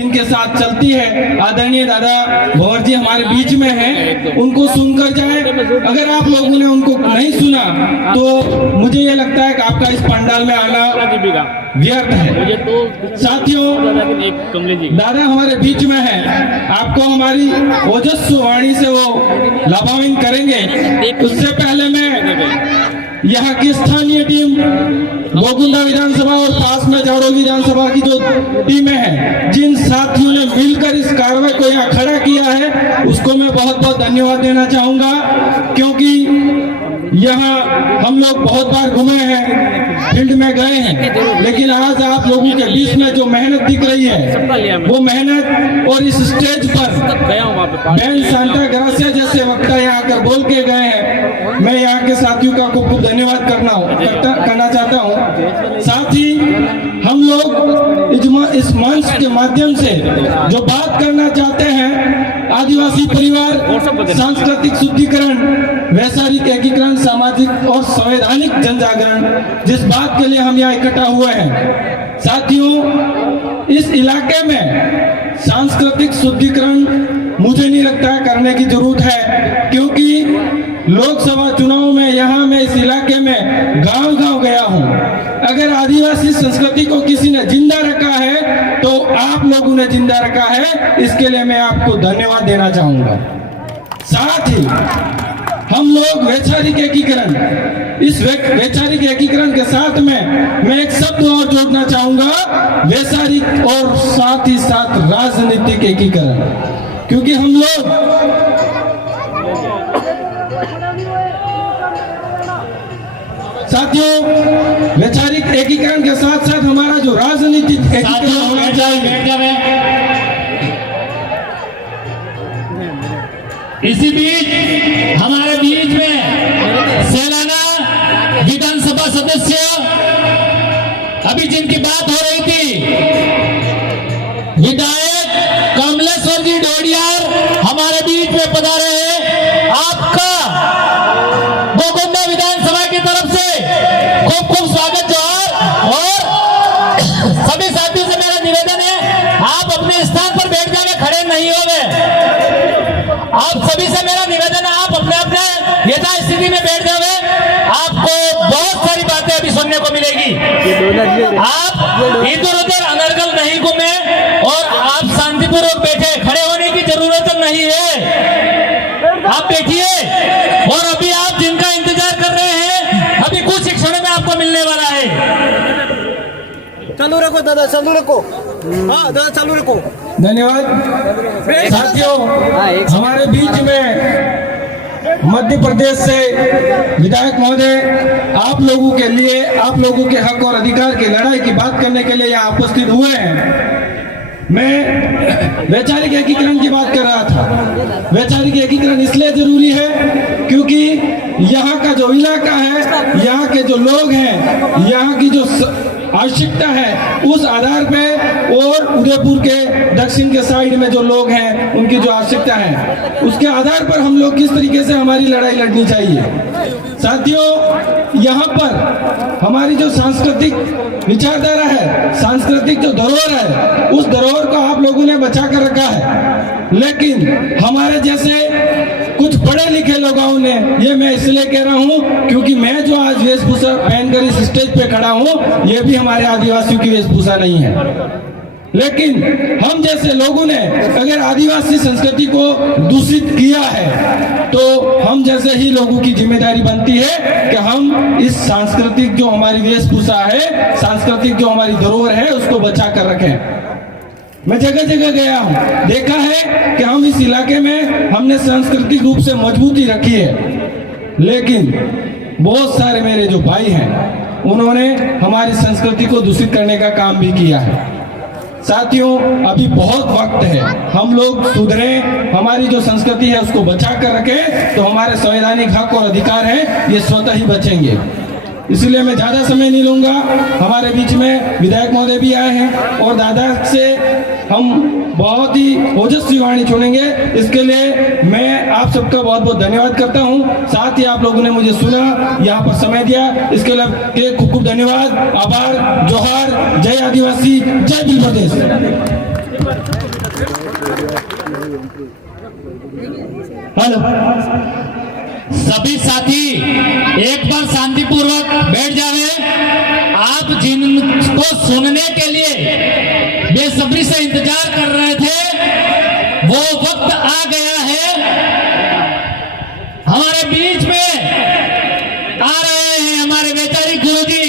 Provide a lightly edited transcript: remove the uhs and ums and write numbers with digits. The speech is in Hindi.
इनके साथ चलती है। आदरणीय दादा भंवर जी हमारे बीच में हैं, उनको सुनकर जाए। अगर आप लोगों ने उनको नहीं सुना तो मुझे ये लगता है कि आपका इस पंडाल में आना व्यर्थ है। साथियों, दादा हमारे बीच में हैं, आपको हमारी ओजस्वी वाणी से वो लाभान्वित करेंगे। उससे पहले मैं यहाँ की स्थानीय टीम गोकुंदा विधानसभा और पास में झाड़ो विधानसभा की जो टीमें हैं, जिन साथियों ने मिलकर इस कार्रवाई को यहाँ खड़ा किया है, उसको मैं बहुत बहुत धन्यवाद देना चाहूंगा। क्योंकि यहाँ हम लोग बहुत बार घूमे हैं, फील्ड में गए हैं, लेकिन आज आप लोगों के बीच में जो मेहनत दिख रही है, वो मेहनत और इस स्टेज पर बैन सांता ग्रासिया जैसे वक्ता यहाँ आकर बोल के गए हैं, मैं यहाँ के साथियों का खूब खूब धन्यवाद करना चाहता हूँ। साथ ही हम लोग इस मंच के माध्यम से जो बात करना चाहते हैं, आदिवासी परिवार, सांस्कृतिक शुद्धिकरण, वैचारिक एकीकरण, सामाजिक और संवैधानिक जन जागरण, जिस बात के लिए हम यहाँ इकट्ठा हुए हैं। साथियों, इस इलाके में सांस्कृतिक शुद्धिकरण मुझे नहीं लगता है करने की जरूरत है, क्योंकि लोकसभा चुनाव में यहाँ मैं इस इलाके में गांव-गांव गया हूँ। अगर आदिवासी संस्कृति को किसी ने जिंदा रखा है तो आप लोगों ने जिंदा रखा है, इसके लिए मैं आपको धन्यवाद देना चाहूंगा। साथ ही हम लोग वैचारिक एकीकरण, इस वैचारिक एकीकरण के साथ में मैं एक शब्द और जोड़ना चाहूंगा, वैचारिक और साथ ही साथ राजनीतिक एकीकरण। क्योंकि हम लोग साथियों, वैचारिक एकीकरण के साथ साथ हमारा जो राजनीतिक एकीकरण होना चाहिए। इसी बीच हमारे बीच में सेलाना विधानसभा सदस्य, अभी जिनकी बात हो रही थी, विधायक कमलेश्वर जी ढोडियार हमारे बीच में पधारे हैं। आपका गोकुंदा विधानसभा की तरफ से खूब खूब स्वागत जोहार। और सभी साथियों से मेरा निवेदन है, आप अपने स्थान पर बैठ जाए, खड़े नहीं होंगे। आप सभी से मेरा निवेदन है, आप अपने अपने यथा स्थिति में बैठ जावे। आपको बहुत सारी बातें अभी सुनने को मिलेगी। आप इधर उधर अनर्गल नहीं घूमे और आप शांतिपूर्वक बैठे, खड़े होने की जरूरत नहीं है। आप बैठिए और अभी आप जिनका इंतजार कर रहे हैं, अभी कुछ ही क्षण में आपको मिलने वाला है। चालू रखो दादा, चालू रखो। हाँ दादा, चालू रखो। धन्यवाद। साथियों, हमारे बीच में मध्य प्रदेश से विधायक महोदय आप लोगों के लिए, आप लोगों के हक और अधिकार की लड़ाई की बात करने के लिए यहाँ उपस्थित हुए हैं। मैं वैचारिक एकीकरण की बात कर रहा था। वैचारिक एकीकरण इसलिए जरूरी है क्योंकि यहाँ का जो इलाका है, यहाँ के जो लोग हैं, यहाँ की जो आवश्यकता है, उस आधार पे, और उदयपुर के दक्षिण के साइड में जो लोग हैं, उनकी जो आवश्यकता है, उसके आधार पर हम लोग किस तरीके से हमारी लड़ाई लड़नी चाहिए। साथियों, यहाँ पर हमारी जो सांस्कृतिक विचारधारा है, सांस्कृतिक जो धरोहर है, उस धरोहर को आप लोगों ने बचा कर रखा है। लेकिन हमारे जैसे कुछ पढ़े लिखे लोगों ने, ये मैं इसलिए कह रहा हूँ क्योंकि मैं जो आज वेशभूषा पहनकर इस स्टेज पे खड़ा हूँ, ये भी हमारे आदिवासियों की वेशभूषा नहीं है। लेकिन हम जैसे लोगों ने अगर आदिवासी संस्कृति को दूषित किया है, तो हम जैसे ही लोगों की जिम्मेदारी बनती है कि हम इस सांस्कृतिक जो हमारी वेशभूषा है, सांस्कृतिक जो हमारी धरोहर है, उसको बचा कर रखें। मैं जगह जगह गया हूँ, देखा है कि हम इस इलाके में हमने सांस्कृतिक रूप से मजबूती रखी है, लेकिन बहुत सारे मेरे जो भाई हैं, उन्होंने हमारी संस्कृति को दूषित करने का काम भी किया है। साथियों, अभी बहुत वक्त है, हम लोग सुधरें, हमारी जो संस्कृति है उसको बचा कर रखें, तो हमारे संवैधानिक हक और अधिकार हैं, ये स्वतः ही बचेंगे। इसलिए मैं ज्यादा समय नहीं लूंगा। हमारे बीच में विधायक महोदय भी आए हैं और दादा से हम बहुत ही ओजस्वी वाणी छोड़ेंगे। इसके लिए मैं आप सबका बहुत बहुत धन्यवाद करता हूं। साथ ही आप लोगों ने मुझे सुना, यहाँ पर समय दिया, इसके लिए खूब खूब धन्यवाद, आभार, जोहार, जय आदिवासी, जय बिल प्रदेश। हेलो सभी साथी एक बार शांतिपूर्वक बैठ जावे। आप जिनको सुनने के लिए बेसब्री से इंतजार कर रहे थे वो वक्त आ गया है। हमारे बीच में आ रहे हैं हमारे वैचारिक गुरुजी